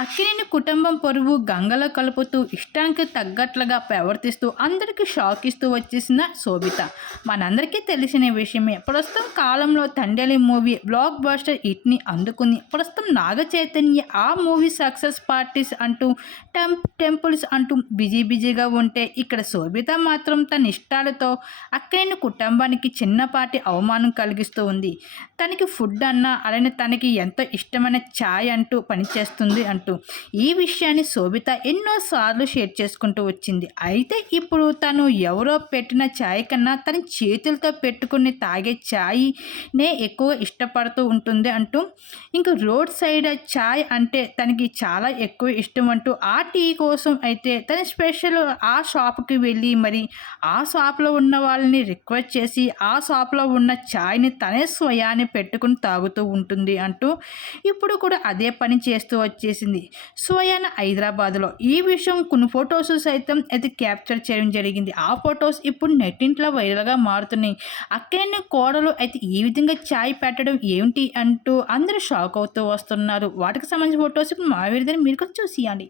అక్కినేని కుటుంబం పొరుగు గంగలో కలుపుతూ ఇష్టానికి తగ్గట్లుగా ప్రవర్తిస్తూ అందరికీ షాక్ ఇస్తూ వచ్చేసిన శోభిత. మనందరికీ తెలిసిన విషయమే ప్రస్తుతం కాలంలో తండేలి మూవీ బ్లాక్ బస్టర్ హిట్ని అందుకుంది. ప్రస్తుతం నాగ చైతన్య ఆ మూవీ సక్సెస్ పార్టీస్ అంటూ టెంప్ టెంపుల్స్ అంటూ బిజీ బిజీగా ఉంటే ఇక్కడ శోభిత మాత్రం తన ఇష్టాలతో అక్కినేని కుటుంబానికి చిన్నపాటి అవమానం కలిగిస్తూ ఉంది. తనకి ఫుడ్ అన్నా అలానే తనకి ఎంతో ఇష్టమైన ఛాయ్ అంటూ పనిచేస్తుంది అంటూ ఈ విషయాన్ని శోభిత ఎన్నోసార్లు షేర్ చేసుకుంటూ వచ్చింది. అయితే ఇప్పుడు తను ఎవరో పెట్టిన ఛాయ్ కన్నా తన చేతులతో పెట్టుకుని తాగే ఛాయ్నే ఎక్కువ ఇష్టపడుతూ ఉంటుంది అంటూ ఇంకా రోడ్ సైడ్ ఛాయ్ అంటే తనకి చాలా ఎక్కువ ఇష్టం అంటూ ఆ టీ కోసం అయితే తన స్పెషల్ ఆ షాప్కి వెళ్ళి మరి ఆ షాప్లో ఉన్న వాళ్ళని రిక్వెస్ట్ చేసి ఆ షాప్లో ఉన్న ఛాయ్ని తనే స్వయాన్ని పెట్టుకుని తాగుతూ ఉంటుంది అంటూ ఇప్పుడు కూడా అదే పని చేస్తూ వచ్చేసింది. స్వయాన హైదరాబాద్లో ఈ విషయం కొన్ని ఫొటోస్ సైతం అయితే క్యాప్చర్ చేయడం జరిగింది. ఆ ఫొటోస్ ఇప్పుడు నెట్టింట్లో వైరల్గా మారుతున్నాయి. అక్కడనే కోడలు అయితే ఈ విధంగా ఛాయ్ పెట్టడం ఏమిటి అంటూ అందరూ షాక్ అవుతూ వస్తున్నారు. వాటికి సంబంధించిన ఫొటోస్ ఇప్పుడు మా విధంగా మీరు కూడా చూసియండి.